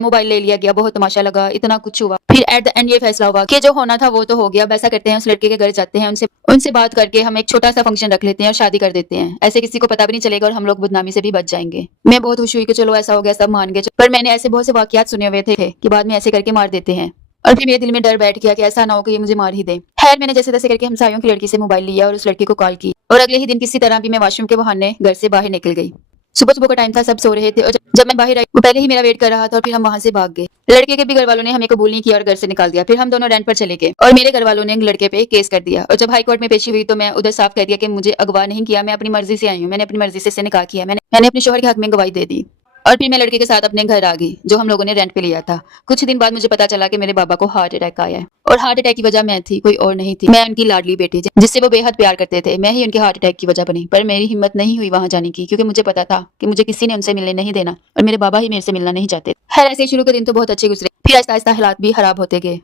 Mobile ले लिया गया, बहुत तमाशा लगा, इतना कुछ हुआ। फिर एट द एंड ये फैसला हुआ कि जो होना था वो तो हो गया। अब ऐसा करते हैं, उस लड़के के घर जाते हैं, उनसे उनसे बात करके हम एक छोटा सा फंक्शन रख लेते हैं और शादी कर देते हैं। ऐसे किसी को पता भी नहीं चलेगा और हम लोग बदनामी से भी बच जाएंगे। मैं बहुत खुश हुई कि चलो ऐसा हो गया, सब मान गए। पर मैंने ऐसे बहुत से वाकयात सुने हुए थे कि बाद में ऐसे करके मार देते हैं। और फिर मेरे दिल में डर बैठ गया कि ऐसा ना हो कि ये मुझे मार ही दे। खैर मैंने जैसे तैसे करके हमसायों की लड़की से मोबाइल लिया और उस लड़की को कॉल की, और अगले ही दिन किसी तरह भी मैं वॉशरूम के बहाने घर से बाहर निकल गई। सुबह सुबह का टाइम था, सब सो रहे थे, और जब मैं बाहर आई वो पहले ही मेरा वेट कर रहा था और फिर हम वहां से भाग गए। लड़के के भी घर वालों ने हमें कबूल नहीं किया और घर से निकाल दिया। फिर हम दोनों रेंट पर चले गए और मेरे घर वालों ने लड़के पे केस कर दिया। और जब हाई कोर्ट में पेशी हुई तो मैं उधर साफ कह दिया कि मुझे अगवा नहीं किया, मैं अपनी मर्जी से आई हूँ, मैंने अपनी मर्जी से निकाह किया, मैंने अपने शोहर के हक में गवाही दे दी। और फिर मैं लड़के के साथ अपने घर आ गई जो हम लोगों ने रेंट पे लिया था। कुछ दिन बाद मुझे पता चला कि मेरे बाबा को हार्ट अटैक आया है, और हार्ट अटैक की वजह मैं थी, कोई और नहीं थी। मैं उनकी लाडली बेटी जिससे वो बेहद प्यार करते थे, मैं ही उनके हार्ट अटैक की वजह बनी। पर मेरी हिम्मत नहीं हुई वहां जाने की, क्योंकि मुझे पता था कि मुझे किसी ने उनसे मिलने नहीं देना और मेरे बाबा ही मेरे से मिलना नहीं चाहते। खैर ऐसे शुरू के दिन तो बहुत अच्छे गुजरे, फिर आहिस्ता आहिस्ता हालात भी खराब होते गए।